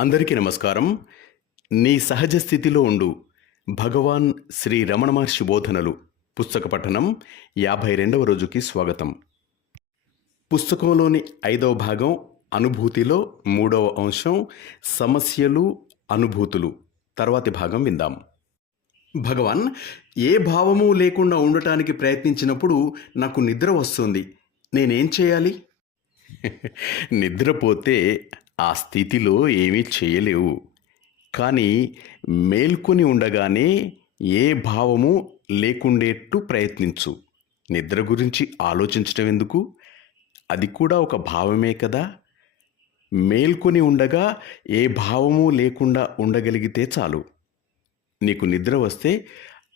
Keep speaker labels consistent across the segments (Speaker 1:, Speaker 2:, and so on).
Speaker 1: అందరికీ నమస్కారం. నీ సహజ స్థితిలో ఉండు. భగవాన్ శ్రీ రమణ మహర్షి బోధనలు. పుస్తక పఠనం యాభై రెండవ రోజుకి స్వాగతం. పుస్తకంలోని ఐదవ భాగం అనుభూతిలో మూడవ అంశం సమస్యలు అనుభూతులు. తర్వాతి భాగం విందాం. భగవాన్ ఏ భావము లేకుండా ఉండటానికి ప్రయత్నించినప్పుడు నాకు నిద్ర వస్తుంది. నేనేం చేయాలి? నిద్రపోతే ఆ స్థితిలో ఏమీ చేయలేవు. కానీ మేల్కొని ఉండగానే ఏ భావము లేకుండేట్టు ప్రయత్నించు. నిద్ర గురించి ఆలోచించటం ఎందుకు? అది కూడా ఒక భావమే కదా. మేల్కొని ఉండగా ఏ భావము లేకుండా ఉండగలిగితే చాలు. నీకు నిద్ర వస్తే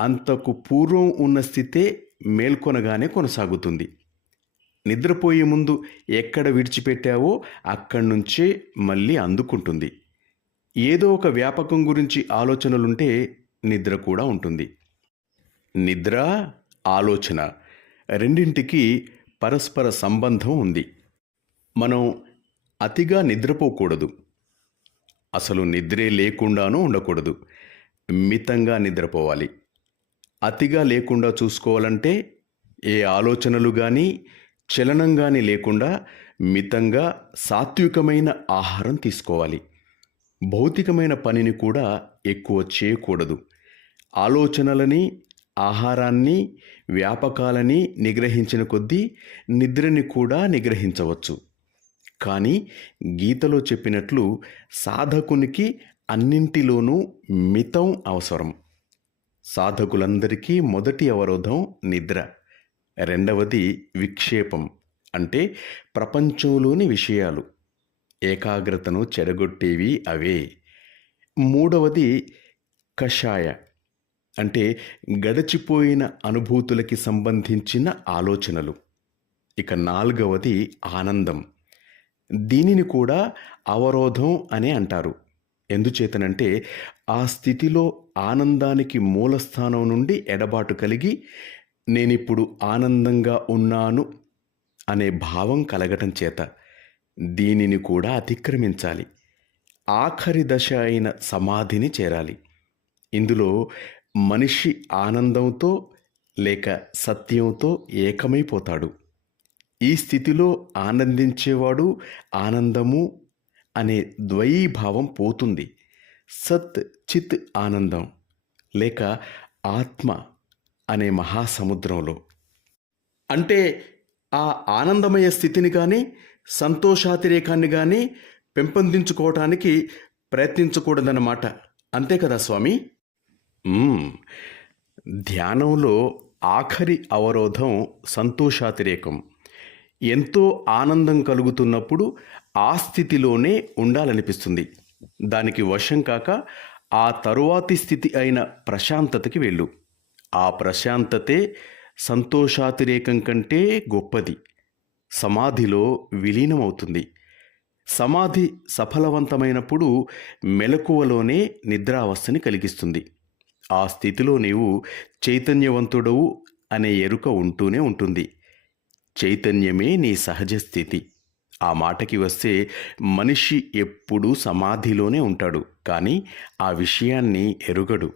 Speaker 1: అంతకు పూర్వం ఉన్న స్థితే మేల్కొనగానే కొనసాగుతుంది. నిద్రపోయే ముందు ఎక్కడ విడిచిపెట్టావో అక్కడి నుంచే మళ్ళీ అందుకుంటుంది. ఏదో ఒక వ్యాపకం గురించి ఆలోచనలుంటే నిద్ర కూడా ఉంటుంది. నిద్ర ఆలోచన రెండింటికి పరస్పర సంబంధం ఉంది. మనం అతిగా నిద్రపోకూడదు. అసలు నిద్రే లేకుండానూ ఉండకూడదు. మితంగా నిద్రపోవాలి. అతిగా లేకుండా చూసుకోవాలంటే ఏ ఆలోచనలు కానీ చలనంగాని లేకుండా మితంగా సాత్వికమైన ఆహారం తీసుకోవాలి. భౌతికమైన పనిని కూడా ఎక్కువ చేయకూడదు. ఆలోచనలని ఆహారాన్ని వ్యాపకాలని నిగ్రహించిన కొద్దీ నిద్రని కూడా నిగ్రహించవచ్చు. కానీ గీతలో చెప్పినట్లు సాధకునికి అన్నింటిలోనూ మితం అవసరం. సాధకులందరికీ మొదటి అవరోధం నిద్ర. రెండవది విక్షేపం. అంటే ప్రపంచంలోని విషయాలు ఏకాగ్రతను చెడగొట్టేవి అవే. మూడవది కషాయ. అంటే గడచిపోయిన అనుభూతులకి సంబంధించిన ఆలోచనలు. ఇక నాలుగవది ఆనందం. దీనిని కూడా అవరోధం అని అంటారు. ఎందుచేతనంటే ఆ స్థితిలో ఆనందానికి మూలస్థానం నుండి ఎడబాటు కలిగి నేనిప్పుడు ఆనందంగా ఉన్నాను అనే భావం కలగటం చేత దీనిని కూడా అతిక్రమించాలి. ఆఖరి దశ అయిన సమాధిని చేరాలి. ఇందులో మనిషి ఆనందంతో లేక సత్యంతో ఏకమైపోతాడు. ఈ స్థితిలో ఆనందించేవాడు ఆనందము అనే ద్వయీభావం పోతుంది. సత్ చిత్ ఆనందం లేక ఆత్మ అనే మహాసముద్రంలో. అంటే ఆ ఆనందమయ స్థితిని కానీ సంతోషాతిరేకాన్ని కానీ పెంపొందించుకోవటానికి ప్రయత్నించకూడదన్నమాట. అంతే కదా స్వామి? ధ్యానంలో ఆఖరి అవరోధం సంతోషాతిరేకం. ఎంతో ఆనందం కలుగుతున్నప్పుడు ఆ స్థితిలోనే ఉండాలనిపిస్తుంది. దానికి వశం కాక ఆ తరువాతి స్థితి అయిన ప్రశాంతతకి వెళ్ళు. ఆ ప్రశాంతతే సంతోషాతిరేకం కంటే గొప్పది. సమాధిలో విలీనమవుతుంది. సమాధి సఫలవంతమైనప్పుడు మెలకువలోనే నిద్రావస్థని కలిగిస్తుంది. ఆ స్థితిలో నీవు చైతన్యవంతుడవు అనే ఎరుక ఉంటూనే ఉంటుంది. చైతన్యమే నీ సహజ స్థితి. ఆ మాటకి వస్తే మనిషి ఎప్పుడూ సమాధిలోనే ఉంటాడు కానీ ఆ విషయాన్ని ఎరుగడు.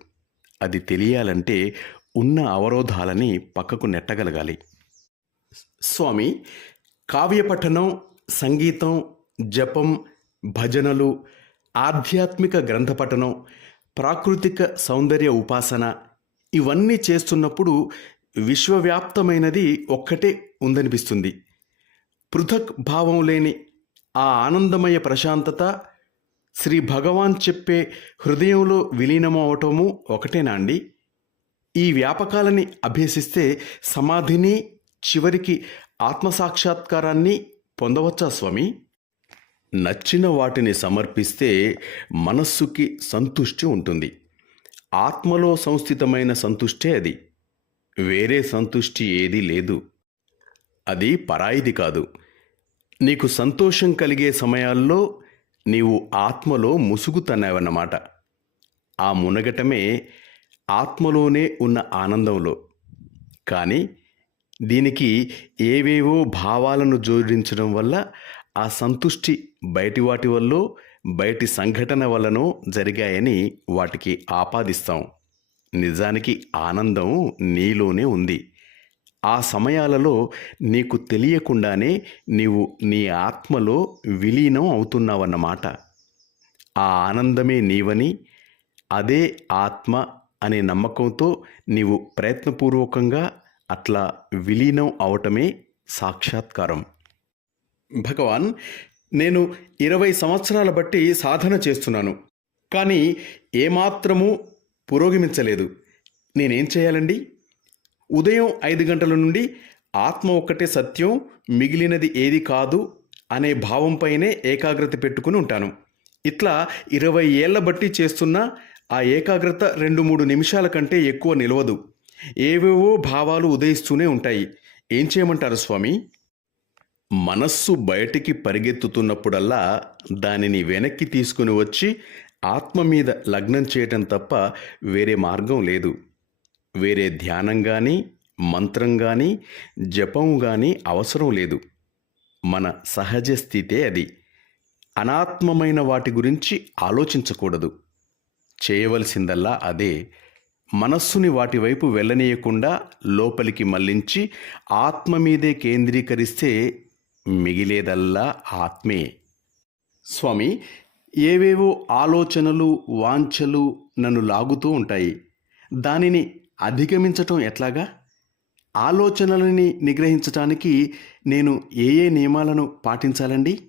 Speaker 1: అది తెలియాలంటే ఉన్న అవరోధాలని పక్కకు నెట్టగలగాలి. స్వామి కావ్యపఠనం సంగీతం జపం భజనలు ఆధ్యాత్మిక గ్రంథపఠనం ప్రాకృతిక సౌందర్య ఉపాసన ఇవన్నీ చేస్తున్నప్పుడు విశ్వవ్యాప్తమైనది ఒక్కటే ఉందనిపిస్తుంది. పృథక్ భావం లేని ఆ ఆనందమయ ప్రశాంతత శ్రీ భగవాన్ చెప్పే హృదయంలో విలీనమవటము ఒకటేనా అండి? ఈ వ్యాపకాలని అభ్యసిస్తే సమాధిని చివరికి ఆత్మసాక్షాత్కారాన్ని పొందవచ్చా స్వామి? నచ్చిన వాటిని సమర్పిస్తే మనస్సుకి సంతుష్టి ఉంటుంది. ఆత్మలో సంస్థితమైన సంతుష్టే అది. వేరే సంతుష్టి ఏదీ లేదు. అది పరాయిది కాదు. నీకు సంతోషం కలిగే సమయాల్లో నీవు ఆత్మలో ముసుగుతన్నావన్నమాట. ఆ మునగటమే ఆత్మలోనే ఉన్న ఆనందంలో. కానీ దీనికి ఏవేవో భావాలను జోడించడం వల్ల ఆ సంతుష్టి బయటి వాటి వల్ల బయటి సంఘటన వల్లనో జరిగాయని వాటికి ఆపాదిస్తాం. నిజానికి ఆనందం నీలోనే ఉంది. ఆ సమయాలలో నీకు తెలియకుండానే నీవు నీ ఆత్మలో విలీనం అవుతున్నావన్నమాట. ఆ ఆనందమే నీవని అదే ఆత్మ అనే నమ్మకంతో నీవు ప్రయత్నపూర్వకంగా అట్లా విలీనం అవటమే సాక్షాత్కారం. భగవాన్ నేను ఇరవై సంవత్సరాల బట్టి సాధన చేస్తున్నాను కానీ ఏమాత్రము పురోగమించలేదు. నేనేం చేయాలండి? ఉదయం ఐదు గంటల నుండి ఆత్మ ఒక్కటే సత్యం మిగిలినది ఏది కాదు అనే భావంపైనే ఏకాగ్రత పెట్టుకుని ఉంటాను. ఇట్లా ఇరవై ఏళ్ళ బట్టి చేస్తున్న ఆ ఏకాగ్రత రెండు మూడు నిమిషాల కంటే ఎక్కువ నిలవదు. ఏవేవో భావాలు ఉదయిస్తూనే ఉంటాయి. ఏం చేయమంటారు స్వామి? మనస్సు బయటికి పరిగెత్తుతున్నప్పుడల్లా దానిని వెనక్కి తీసుకుని వచ్చి ఆత్మ మీద లగ్నం చేయటం తప్ప వేరే మార్గం లేదు. వేరే ధ్యానం కానీ మంత్రం కానీ జపం కానీ అవసరం లేదు. మన సహజ స్థితే అది. అనాత్మమైన వాటి గురించి ఆలోచించకూడదు. చేయవలసిందల్లా అదే మనస్సుని వాటి వైపు వెళ్ళనీయకుండా లోపలికి మళ్ళించి ఆత్మ మీదే కేంద్రీకరిస్తే మిగిలేదల్లా ఆత్మే. స్వామి ఏవేవో ఆలోచనలు వాంఛలు నన్ను లాగుతూ ఉంటాయి. దానిని అధిగమించటం ఎట్లాగా? ఆలోచనలని నిగ్రహించటానికి నేను ఏ ఏ నియమాలను పాటించాలండి?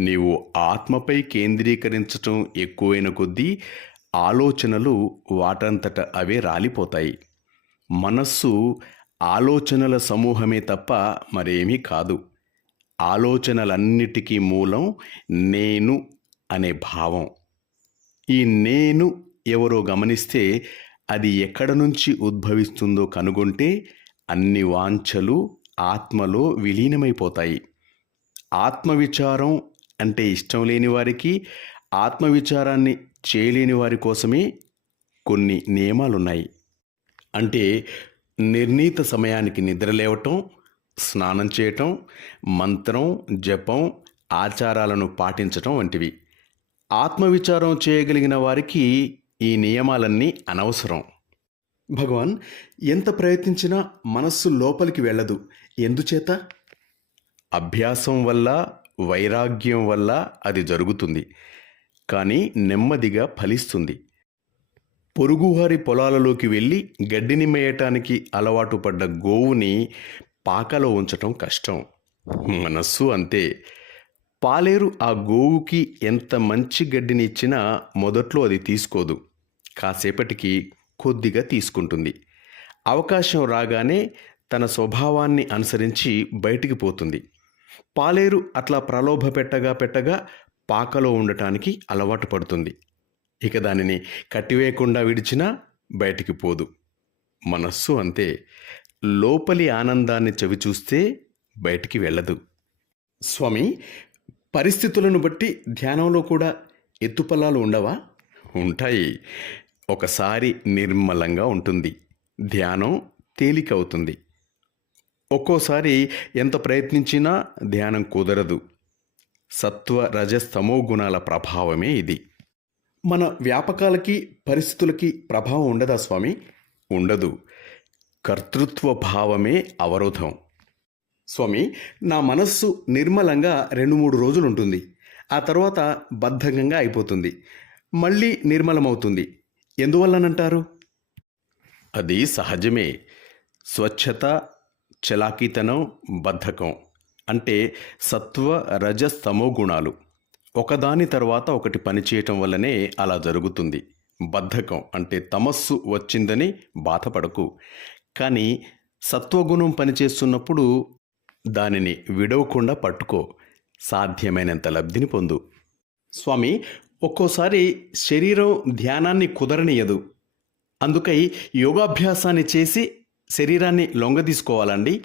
Speaker 1: నీవు ఆత్మపై కేంద్రీకరించటం ఎక్కువైన కొద్దీ ఆలోచనలు వాటంతట అవే రాలిపోతాయి. మనస్సు ఆలోచనల సమూహమే తప్ప మరేమీ కాదు. ఆలోచనలన్నిటికీ మూలం నేను అనే భావం. ఈ నేను ఎవరో గమనిస్తే అది ఎక్కడ నుంచి ఉద్భవిస్తుందో కనుగొంటే అన్ని వాంఛలు ఆత్మలో విలీనమైపోతాయి. ఆత్మవిచారం అంటే ఇష్టం లేని వారికి ఆత్మవిచారాన్ని చేయలేని వారి కోసమే కొన్ని నియమాలున్నాయి. అంటే నిర్ణీత సమయానికి నిద్రలేవటం స్నానం చేయటం మంత్రం జపం ఆచారాలను పాటించటం వంటివి. ఆత్మవిచారం చేయగలిగిన వారికి ఈ నియమాలన్నీ అనవసరం. భగవాన్ ఎంత ప్రయత్నించినా మనస్సు లోపలికి వెళ్ళదు. ఎందుచేత? అభ్యాసం వల్ల వైరాగ్యం వల్ల అది జరుగుతుంది. కానీ నెమ్మదిగా ఫలిస్తుంది. పొరుగువారి పొలాలలోకి వెళ్ళి గడ్డిని మేయటానికి అలవాటు పడ్డ గోవుని పాకలో ఉంచటం కష్టం. మనస్సు అంతే. పాలేరు ఆ గోవుకి ఎంత మంచి గడ్డిని ఇచ్చినా మొదట్లో అది తీసుకోదు. కాసేపటికి కొద్దిగా తీసుకుంటుంది. అవకాశం రాగానే తన స్వభావాన్ని అనుసరించి బయటికి పోతుంది. పాలేరు అట్లా ప్రలోభ పెట్టగా పెట్టగా పాకలో ఉండటానికి అలవాటు పడుతుంది. ఇక దానిని కట్టివేయకుండా విడిచినా బయటికి పోదు. మనస్సు అంతే. లోపలి ఆనందాన్ని చవిచూస్తే బయటికి వెళ్ళదు. స్వామి పరిస్థితులను బట్టి ధ్యానంలో కూడా ఎత్తుపల్లాలు ఉండవా? ఉంటాయి. ఒకసారి నిర్మలంగా ఉంటుంది. ధ్యానం తేలికవుతుంది. ఒక్కోసారి ఎంత ప్రయత్నించినా ధ్యానం కుదరదు. సత్వ రజస్తమో గుణాల ప్రభావమే ఇది. మన వ్యాపకాలకి పరిస్థితులకి ప్రభావం ఉండదా స్వామి? ఉండదు. కర్తృత్వ భావమే అవరోధం. స్వామి నా మనస్సు నిర్మలంగా రెండు మూడు రోజులు ఉంటుంది ఆ తర్వాత బద్ధకంగా అయిపోతుంది. మళ్ళీ నిర్మలమవుతుంది. ఎందువల్లనంటారు? అది సహజమే. స్వచ్ఛత చలాకీతనం బద్ధకం అంటే సత్వ రజస్తమో గుణాలు. ఒకదాని తర్వాత ఒకటి పనిచేయటం వల్లనే అలా జరుగుతుంది. బద్ధకం అంటే తమస్సు వచ్చిందని బాధపడకు. కానీ సత్వగుణం పనిచేస్తున్నప్పుడు దానిని విడవకుండా పట్టుకో. సాధ్యమైనంత లబ్ధిని పొందు. స్వామి ఒక్కోసారి శరీరం ధ్యానాన్ని కుదరనియదు. అందుకై యోగాభ్యాసాన్ని చేసి శరీరాన్ని లొంగదీసుకోవాలండి.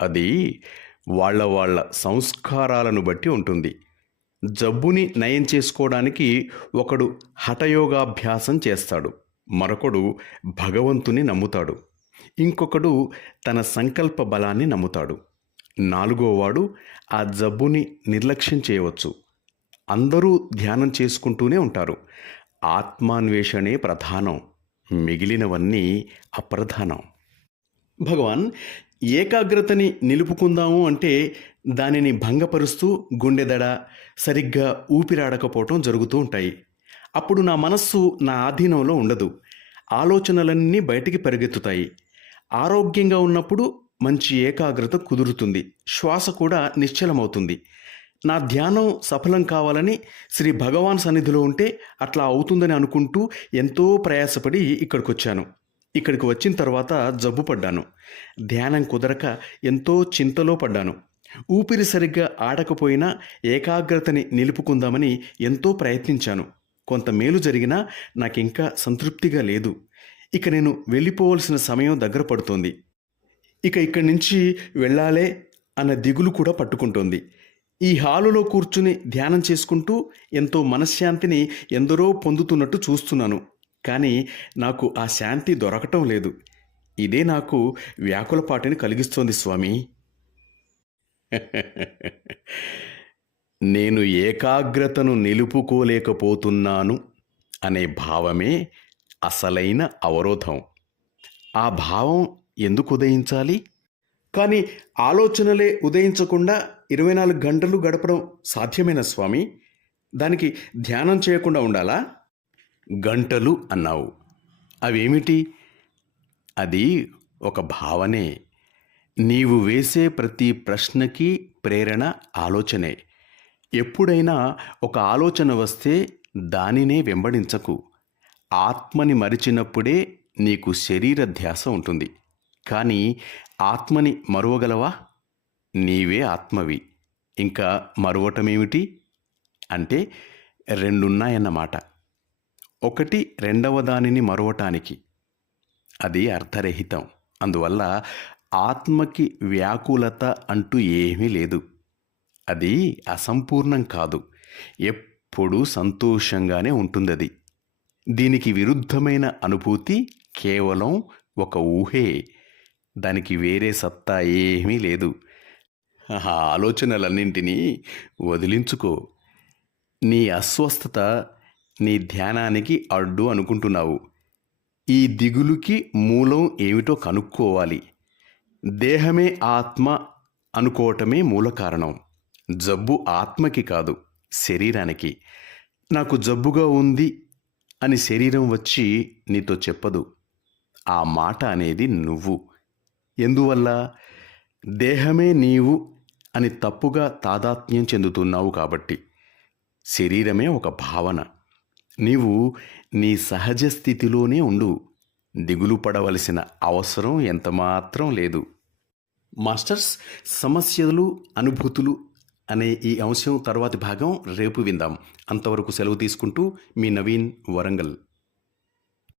Speaker 1: అది వాళ్ళ వాళ్ళ సంస్కారాలను బట్టి ఉంటుంది. జబ్బుని నయం చేసుకోవడానికి ఒకడు హఠయోగాభ్యాసం చేస్తాడు. మరొకడు భగవంతుని నమ్ముతాడు. ఇంకొకడు తన సంకల్ప బలాన్ని నమ్ముతాడు. నాలుగోవాడు ఆ జబ్బుని నిర్లక్ష్యం చేయవచ్చు. అందరూ ధ్యానం చేసుకుంటూనే ఉంటారు. ఆత్మాన్వేషణే ప్రధానం. మిగిలినవన్నీ అప్రధానం. భగవాన్ ఏకాగ్రతని నిలుపుకుందాము అంటే దానిని భంగపరుస్తూ గుండెదడ సరిగ్గా ఊపిరాడకపోవటం జరుగుతూ ఉంటాయి. అప్పుడు నా మనస్సు నా ఆధీనంలో ఉండదు. ఆలోచనలన్నీ బయటికి పరిగెత్తుతాయి. ఆరోగ్యంగా ఉన్నప్పుడు మంచి ఏకాగ్రత కుదురుతుంది. శ్వాస కూడా నిశ్చలమవుతుంది. నా ధ్యానం సఫలం కావాలని శ్రీ భగవాన్ సన్నిధిలో ఉంటే అట్లా అవుతుందని అనుకుంటూ ఎంతో ప్రయాసపడి ఇక్కడికి వచ్చాను ఇక్కడికి వచ్చిన తర్వాత జబ్బు పడ్డాను. ధ్యానం కుదరక ఎంతో చింతలో పడ్డాను. ఊపిరి సరిగ్గా ఆడకపోయినా ఏకాగ్రతని నిలుపుకుందామని ఎంతో ప్రయత్నించాను. కొంత మేలు జరిగినా నాకింకా సంతృప్తిగా లేదు. ఇక నేను వెళ్ళిపోవలసిన సమయం దగ్గర పడుతోంది. ఇక ఇక్కడి నుంచి వెళ్ళాలే అన్న దిగులు కూడా పట్టుకుంటోంది. ఈ హాలులో కూర్చుని ధ్యానం చేసుకుంటూ ఎంతో మనశ్శాంతిని ఎందరో పొందుతున్నట్టు చూస్తున్నాను. కానీ నాకు ఆ శాంతి దొరకటం లేదు. ఇదే నాకు వ్యాకులపాటిని కలిగిస్తోంది స్వామి. నేను ఏకాగ్రతను నిలుపుకోలేకపోతున్నాను అనే భావమే అసలైన అవరోధం. ఆ భావం ఎందుకు ఉదయించాలి? కానీ ఆలోచనలే ఉదయించకుండా ఇరవై నాలుగు గంటలు గడపడం సాధ్యమేనా స్వామి? దానికి ధ్యానం చేయకుండా ఉండాలా? గంటలు అన్నావు. అవేమిటి? అది ఒక భావనే. నీవు వేసే ప్రతి ప్రశ్నకి ప్రేరణ ఆలోచనే. ఎప్పుడైనా ఒక ఆలోచన వస్తే దానినే వెంబడించకు. ఆత్మని మరిచినప్పుడే నీకు శరీర ధ్యాస ఉంటుంది. కానీ ఆత్మని మరువగలవా? నీవే ఆత్మవి. ఇంకా మరువటమేమిటి? అంటే రెండున్నాయన్నమాట. ఒకటి రెండవ దానిని మరవటానికి. అది అర్థరహితం. అందువల్ల ఆత్మకి వ్యాకులత అంటూ ఏమీ లేదు. అది అసంపూర్ణం కాదు. ఎప్పుడూ సంతోషంగానే ఉంటుంది అది దీనికి విరుద్ధమైన అనుభూతి కేవలం ఒక ఊహే. దానికి వేరే సత్తా ఏమీ లేదు. ఆలోచనలన్నింటినీ వదిలించుకో. నీ అస్వస్థత నీ ధ్యానానికి అడ్డు అనుకుంటున్నావు. ఈ దిగులుకి మూలం ఏమిటో కనుక్కోవాలి. దేహమే ఆత్మ అనుకోవటమే మూల కారణం. జబ్బు ఆత్మకి కాదు శరీరానికి. నాకు జబ్బుగా ఉంది అని శరీరం వచ్చి నీతో చెప్పదు. ఆ మాట అనేది నువ్వు. ఎందువల్ల? దేహమే నీవు అని తప్పుగా తాదాత్మ్యం చెందుతున్నావు కాబట్టి. శరీరమే ఒక భావన. నీవు నీ సహజ స్థితిలోనే ఉండు. దిగులు పడవలసిన అవసరం ఎంతమాత్రం లేదు. మాస్టర్స్ సమస్యలు అనుభూతులు అనే ఈ అంశం తర్వాతి భాగం రేపు విందాం. అంతవరకు సెలవు తీసుకుంటూ మీ నవీన్ వరంగల్.